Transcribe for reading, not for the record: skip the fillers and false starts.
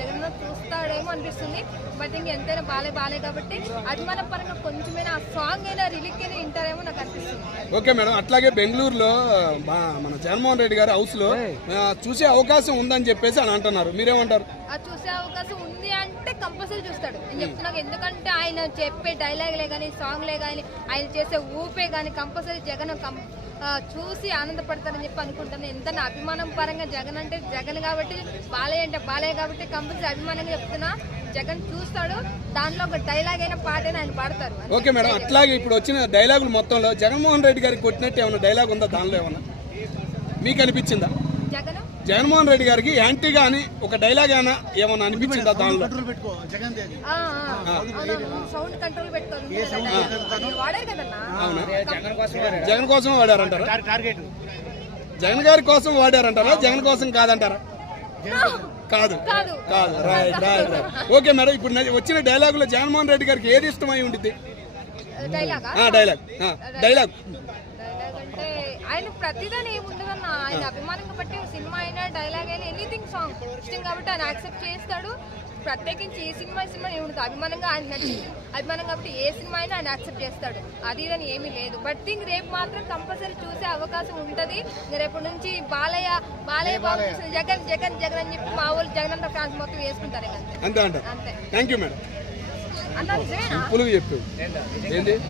జగన్ చూస్తాడేమో అనిపిస్తుంది. బట్ ఇంక ఎంతైనా బాలే కాబట్టి అభిమాన పరంగా కొంచెమైనా ఆ సాంగ్ అయినా రిలీక్ అయినా వింటారేమో నాకు అనిపిస్తుంది. ఓకే మేడం, అట్లాగే బెంగళూరులో మన జగన్మోహన్ రెడ్డి గారి హౌస్ లో చూసే అవకాశం ఉందని చెప్పేసి అని అంటున్నారు, మీరేమంటారు? చూసే అవకాశం ఉంది అంటే కంపల్సరీ చూస్తాడు నేను చెప్తున్నాను. ఎందుకంటే ఆయన చెప్పే డైలాగ్లే కానీ సాంగ్లే కానీ ఆయన చేసే ఊపే కానీ కంపల్సరీ జగన్ చూసి ఆనందపడతారని చెప్పి అనుకుంటాను. ఎంత అభిమానం పరంగా జగన్ అంటే జగన్ కాబట్టి, బాలయ్య అంటే బాలయ్య కాబట్టి కంపల్సరీ అభిమానంగా చెప్తున్నా. జగన్ చూస్తాడు, దాంట్లో ఒక డైలాగ్ అయినా పాట అయినా ఆయన పాడతారు. ఓకే మేడం, అట్లాగే ఇప్పుడు వచ్చిన డైలాగులు మొత్తంలో జగన్మోహన్ రెడ్డి గారికి కొట్టినట్టు ఏమైనా డైలాగ్ ఉందా? దానిలో ఏమన్నా మీకు అనిపించిందా? జగన్మోహన్ రెడ్డి గారికి యాంటీగా అని ఒక డైలాగ్ అయినా ఏమన్నా అనిపించిందా? దానిలో జగన్ కోసం వాడారంటారా? జగన్ గారి కోసం వాడారంటారా? జగన్ కోసం కాదంటారా? కాదు. రైట్. ఓకే మేడం, ఇప్పుడు వచ్చిన డైలాగులో జగన్మోహన్ రెడ్డి గారికి ఏది ఇష్టమై ఉంటుంది? డైలాగ్ అంటే ఆయన ప్రతిదాని ఏముండదన్న, ఆయన అభిమానంగా బట్టి సినిమా అయినా డైలాగ్ అయినా ఎనీథింగ్ సాంగ్ ఇష్టం కాబట్టి ఆయన యాక్సెప్ట్ చేస్తాడు. ప్రత్యేకించి ఏ సినిమా ఏముంటుంది, అభిమానంగా ఆయన నచ్చింది అభిమానం కాబట్టి ఏ సినిమా అయినా ఆయన యాక్సెప్ట్ చేస్తాడు. అది అని ఏమీ లేదు. బట్ ఇంక రేపు మాత్రం కంపల్సరీ చూసే అవకాశం ఉంటుంది. రేపు నుంచి బాలయ్య బాబు చూసిన జగన్ జగన్ జగన్ అని చెప్పి మా వాళ్ళు జగన్ అంతా ఫ్యాన్స్ మొత్తం వేసుకుంటారు. అంతే. Thank you madam. అన్న